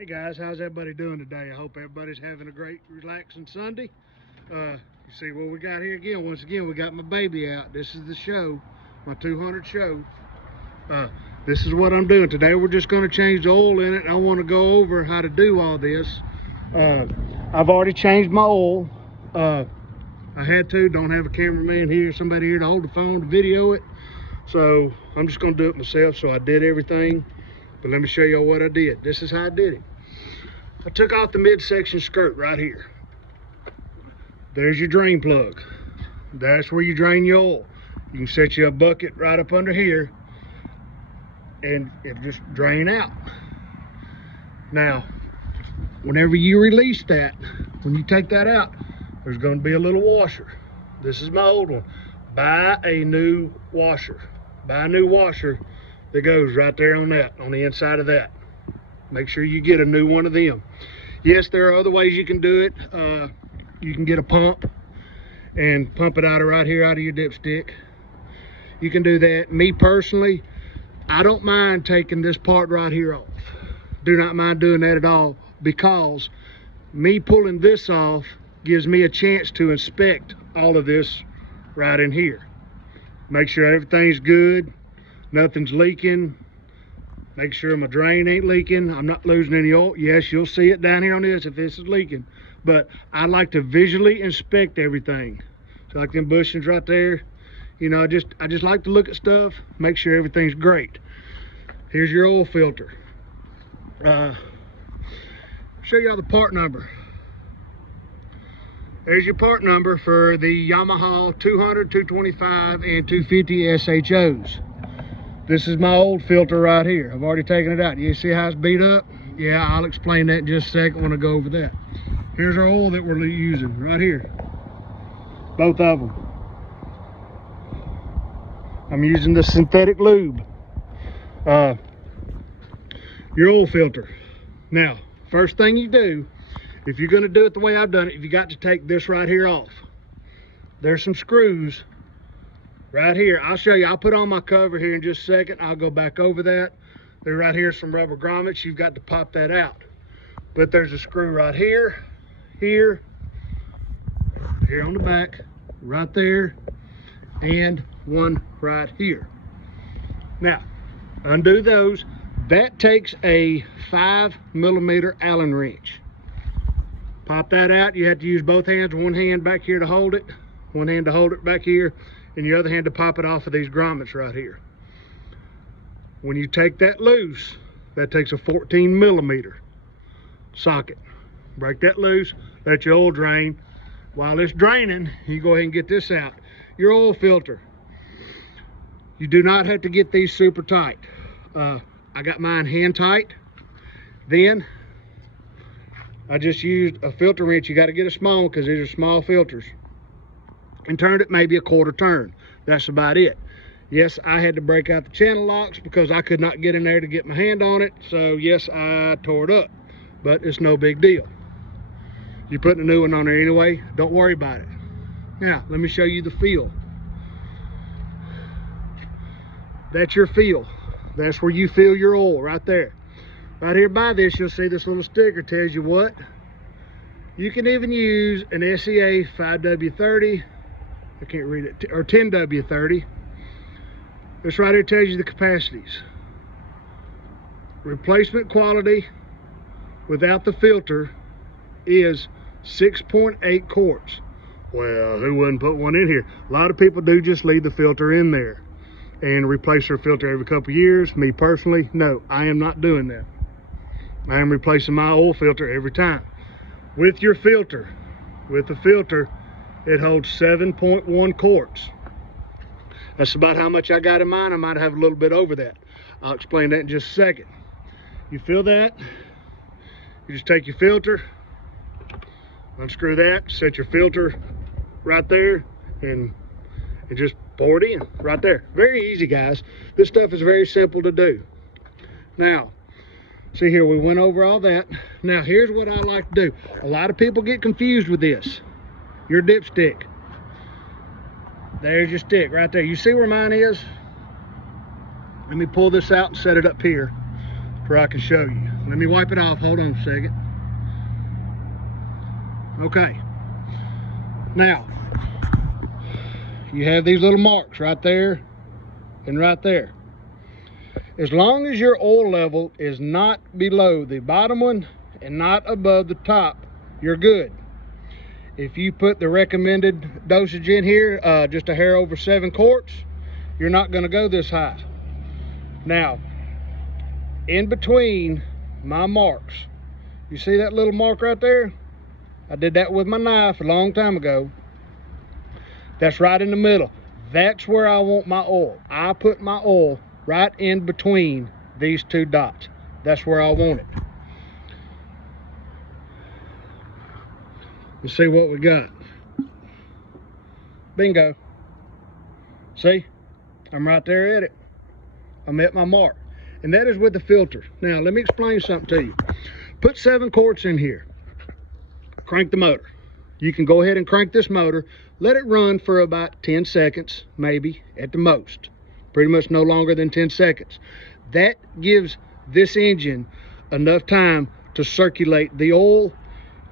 Hey guys, how's everybody doing today? I hope everybody's having a great relaxing Sunday. You see what we got here again. Once again, we got my baby out. This is the show, my 200 show. This is what I'm doing today. We're just going to change the oil in it. I want to go over how to do all this. I've already changed my oil. I had to. Don't have a cameraman here, somebody here to hold the phone to video it. So I'm just going to do it myself. So I did everything. But let me show you what I did. This is how I did it. I took off the midsection skirt right here. There's your drain plug. That's where you drain your oil. You can set you a bucket right up under here and it'll just drain out. Now, whenever you release that, when you take that out, there's going to be a little washer. This is my old one. Buy a new washer. Buy a new washer that goes right there on that, on the inside of that. Make sure you get a new one of them. Yes, there are other ways you can do it. You can get a pump and pump it out of right here, out of your dipstick. You can do that. Me personally, I don't mind taking this part right here off. Do not mind doing that at all, because me pulling this off gives me a chance to inspect all of this right in here. Make sure everything's good, nothing's leaking. Make sure my drain ain't leaking. I'm not losing any oil. Yes, you'll see it down here on this if this is leaking. But I like to visually inspect everything. So like them bushings right there. You know, I just like to look at stuff, make sure everything's great. Here's your oil filter. Show y'all the part number. There's your part number for the Yamaha 200, 225, and 250 SHOs. This is my old filter right here. I've already taken it out. You see how it's beat up? Yeah, I'll explain that in just a second when I go over that. Here's our oil that we're using right here. Both of them. I'm using the synthetic lube. Your oil filter. Now, first thing you do, if you're going to do it the way I've done it, you got to take this right here off. There's some screws right here. I'll show you. I'll put on my cover here in just a second. I'll go back over that. There right here, some rubber grommets. You've got to pop that out. But there's a screw right here, here on the back, right there, and one right here. Now, undo those. That takes a 5mm Allen wrench. Pop that out. You have to use both hands. One hand back here to hold it, one hand to hold it back here, and your other hand to pop it off of these grommets right here. When you take that loose, that takes a 14mm socket. Break that loose, let your oil drain. While it's draining, you go ahead and get this out. Your oil filter. You do not have to get these super tight. I got mine hand tight. Then I just used a filter wrench. You got to get a small one because these are small filters. And turned it maybe a quarter turn. That's about it. Yes, I had to break out the channel locks because I could not get in there to get my hand on it. So yes, I tore it up, but it's no big deal. You're putting a new one on there anyway. Don't worry about it. Now, let me show you the feel. That's your feel. That's where you fill your oil right there. Right here by this, you'll see this little sticker tells you what. You can even use an SEA 5W30. I can't read it, or 10W30. This right here tells you the capacities. Replacement quality without the filter is 6.8 quarts. Well, who wouldn't put one in here? A lot of people do just leave the filter in there and replace their filter every couple of years. Me personally, no, I am not doing that. I am replacing my oil filter every time. With your filter, with the filter, it holds 7.1 quarts. That's about how much I got in mine. I might have a little bit over that. I'll explain that in just a second. You fill that, you just take your filter, unscrew that, set your filter right there, and just pour it in right there. Very easy, guys. This stuff is very simple to do. Now, see here, we went over all that. Now, here's what I like to do. A lot of people get confused with this. Your dipstick. There's your stick right there. You see where mine is? Let me pull this out and set it up here. where I can show you. Let me wipe it off. Hold on a second. Okay. Now, you have these little marks right there and right there. As long as your oil level is not below the bottom one and not above the top, you're good. If you put the recommended dosage in here, just a hair over 7 quarts, you're not going to go this high. Now, in between my marks, you see that little mark right there? I did that with my knife a long time ago. That's right in the middle. That's where I want my oil. I put my oil right in between these 2 dots. That's where I want it. Let's see what we got. Bingo. See? I'm right there at it. I'm at my mark. And that is with the filter. Now, let me explain something to you. Put 7 quarts in here. Crank the motor. You can go ahead and crank this motor. Let it run for about 10 seconds, maybe, at the most. Pretty much no longer than 10 seconds. That gives this engine enough time to circulate the oil,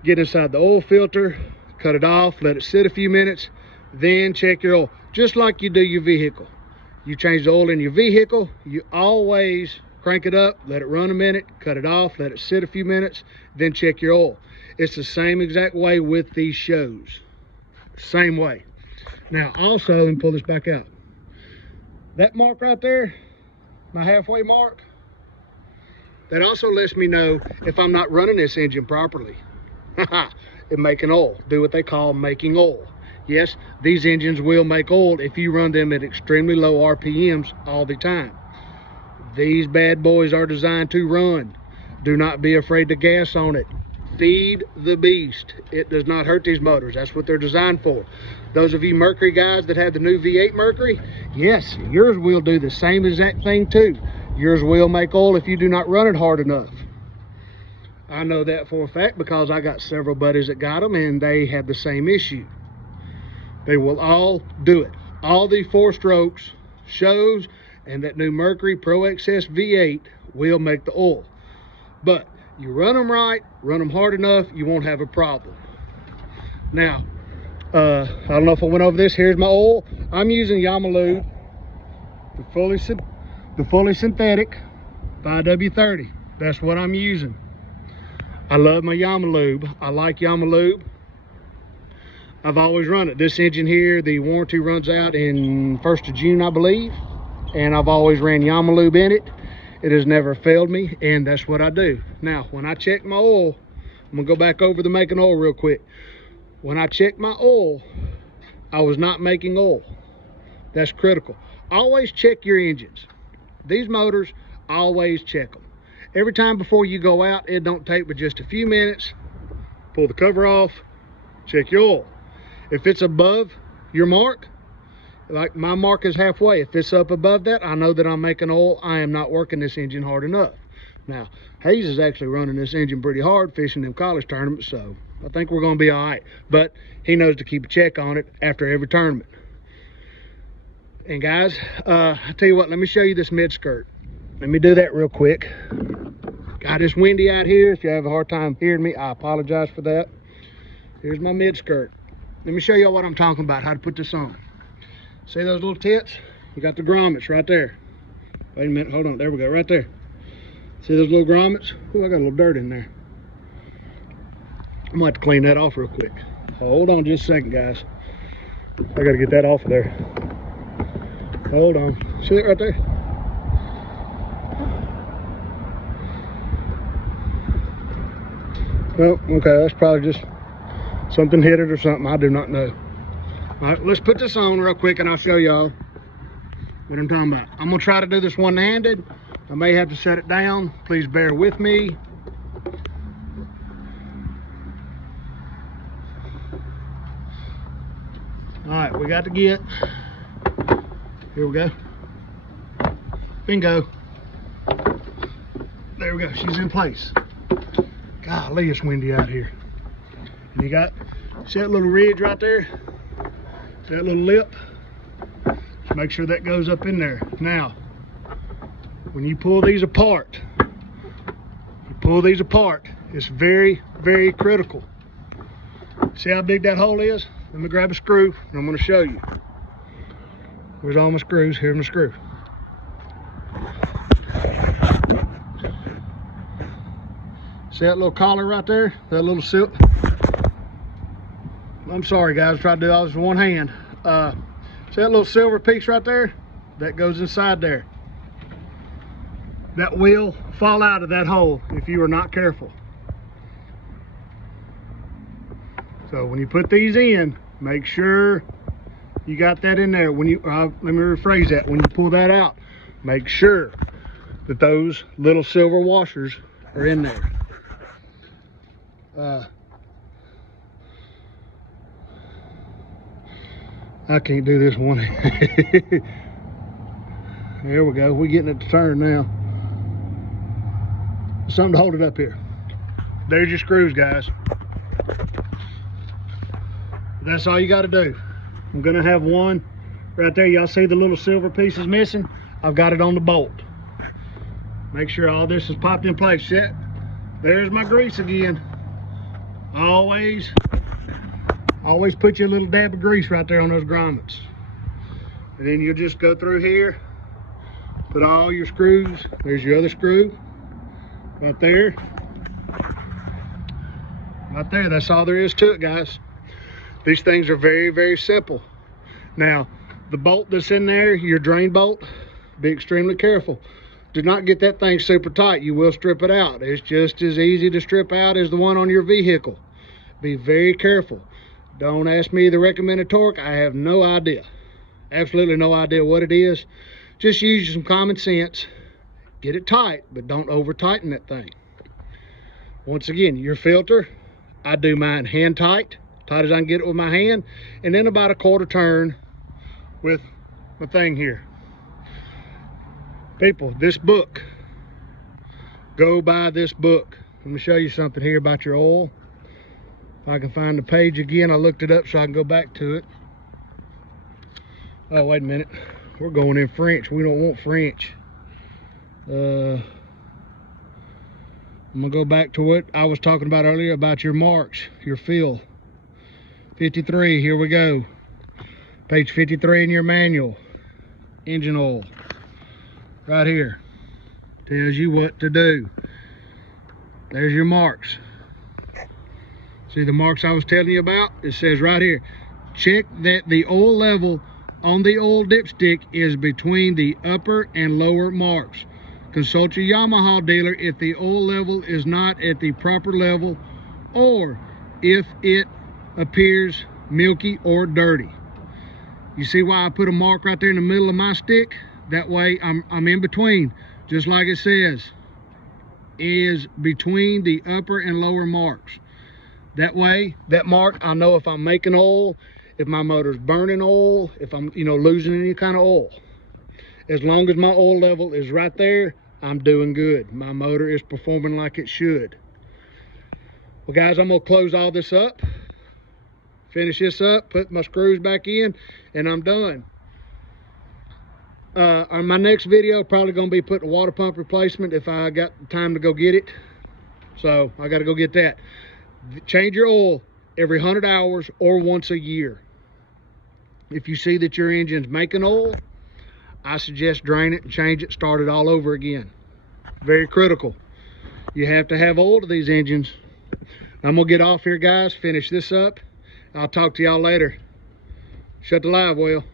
get inside the oil filter, cut it off, let it sit a few minutes, then check your oil. Just like you do your vehicle. You change the oil in your vehicle, you always crank it up, let it run a minute, cut it off, let it sit a few minutes, then check your oil. It's the same exact way with these shows. Same way. Now also, let me pull this back out. That mark right there, my halfway mark, that also lets me know if I'm not running this engine properly. It making oil. Do what they call making oil. Yes, these engines will make oil if you run them at extremely low RPMs all the time. These bad boys are designed to run. Do not be afraid to gas on it. Feed the beast. It does not hurt these motors. That's what they're designed for. Those of you Mercury guys that have the new V8 Mercury, yes, yours will do the same exact thing too. Yours will make oil if you do not run it hard enough. I know that for a fact because I got several buddies that got them and they have the same issue. They will all do it. All the 4-strokes, shows, and that new Mercury Pro XS V8 will make the oil. But you run them right, run them hard enough, you won't have a problem. Now, I don't know if I went over this. Here's my oil. I'm using Yamaha, the fully synthetic 5W30. That's what I'm using. I love my Yamaha. I like Yamaha. I've always run it. This engine here, the warranty runs out in 1st of June, I believe. And I've always ran Yamaha in it. It has never failed me, and that's what I do. Now, when I check my oil, I'm gonna go back over the making oil real quick. When I check my oil, I was not making oil. That's critical. Always check your engines. These motors, always check them. Every time before you go out, it don't take but just a few minutes. Pull the cover off, check your oil. If it's above your mark, like my mark is halfway, if it's up above that, I know that I'm making oil. I am not working this engine hard enough. Now, Hayes is actually running this engine pretty hard, fishing them college tournaments, so I think we're gonna be all right. But he knows to keep a check on it after every tournament. And guys, I tell you what, let me show you this mid skirt. Let me do that real quick. God, it's windy out here. If you have a hard time hearing me, I apologize for that. Here's my mid skirt. Let me show you what I'm talking about, how to put this on. See those little tits? You got the grommets right there. Wait a minute, hold on, there we go, right there. See those little grommets? Oh, I got a little dirt in there. I'm gonna have to clean that off real quick. Hold on just a second, guys. I gotta get that off of there. Hold on, see it right there? Oh, okay, that's probably just something hit it or something, I do not know. All right, let's put this on real quick and I'll show y'all what I'm talking about. I'm gonna try to do this one-handed. I may have to set it down. Please bear with me. All right, we got the get. Here we go. Bingo. There we go, she's in place. Golly, it's windy out here. And you got, see that little ridge right there? See that little lip? Just make sure that goes up in there. Now, when you pull these apart, pull these apart. It's very, very critical. See how big that hole is? Let me grab a screw and I'm going to show you. Where's all my screws? Here's my screw. See that little collar right there? That little silk. I'm sorry guys, I tried to do all this with one hand. See that little silver piece right there? That goes inside there. That will fall out of that hole if you are not careful. So when you put these in, make sure you got that in there. When you let me rephrase that. When you pull that out, make sure that those little silver washers are in there. I can't do this one. There we go. We're getting it to turn now. Something to hold it up here. There's your screws, guys. That's all you got to do. I'm gonna have one right there. Y'all see the little silver pieces missing? I've got it on the bolt. Make sure all this is popped in place. Yet there's my grease again. Always put you a little dab of grease right there on those grommets. And then you'll just go through here, put all your screws. There's your other screw right there. Right there, that's all there is to it, guys. These things are very, very simple. Now, the bolt that's in there, your drain bolt, be extremely careful. Do not get that thing super tight. You will strip it out. It's just as easy to strip out as the one on your vehicle. Be very careful. Don't ask me the recommended torque. I have no idea. Absolutely no idea what it is. Just use some common sense. Get it tight, but don't over tighten that thing. Once again, your filter, I do mine hand tight as I can get it with my hand, and then about a quarter turn with my thing here. People, this book, go buy this book. Let me show you something here about your oil. If I can find the page again, I looked it up so I can go back to it. Oh, wait a minute. We're going in French. We don't want French. I'm gonna go back to what I was talking about earlier about your marks, your fill. 53, here we go. Page 53 in your manual. Engine oil. Right here. Tells you what to do. There's your marks. See the marks I was telling you about? It says right here, check that the oil level on the oil dipstick is between the upper and lower marks. Consult your Yamaha dealer if the oil level is not at the proper level or if it appears milky or dirty. You see why I put a mark right there in the middle of my stick? That way I'm in between, just like it says, is between the upper and lower marks. That way, that mark, I know if I'm making oil, if my motor's burning oil, if I'm, losing any kind of oil. As long as my oil level is right there, I'm doing good. My motor is performing like it should. Well, guys, I'm gonna close all this up, finish this up, put my screws back in, and I'm done. On my next video, probably gonna be putting a water pump replacement if I got time to go get it. So I gotta go get that. Change your oil every 100 hours or once a year. If you see that your engine's making oil, I suggest drain it and change it, start it all over again. Very critical. You have to have oil to these engines. I'm gonna get off here, guys, finish this up. I'll talk to y'all later. Shut the live well.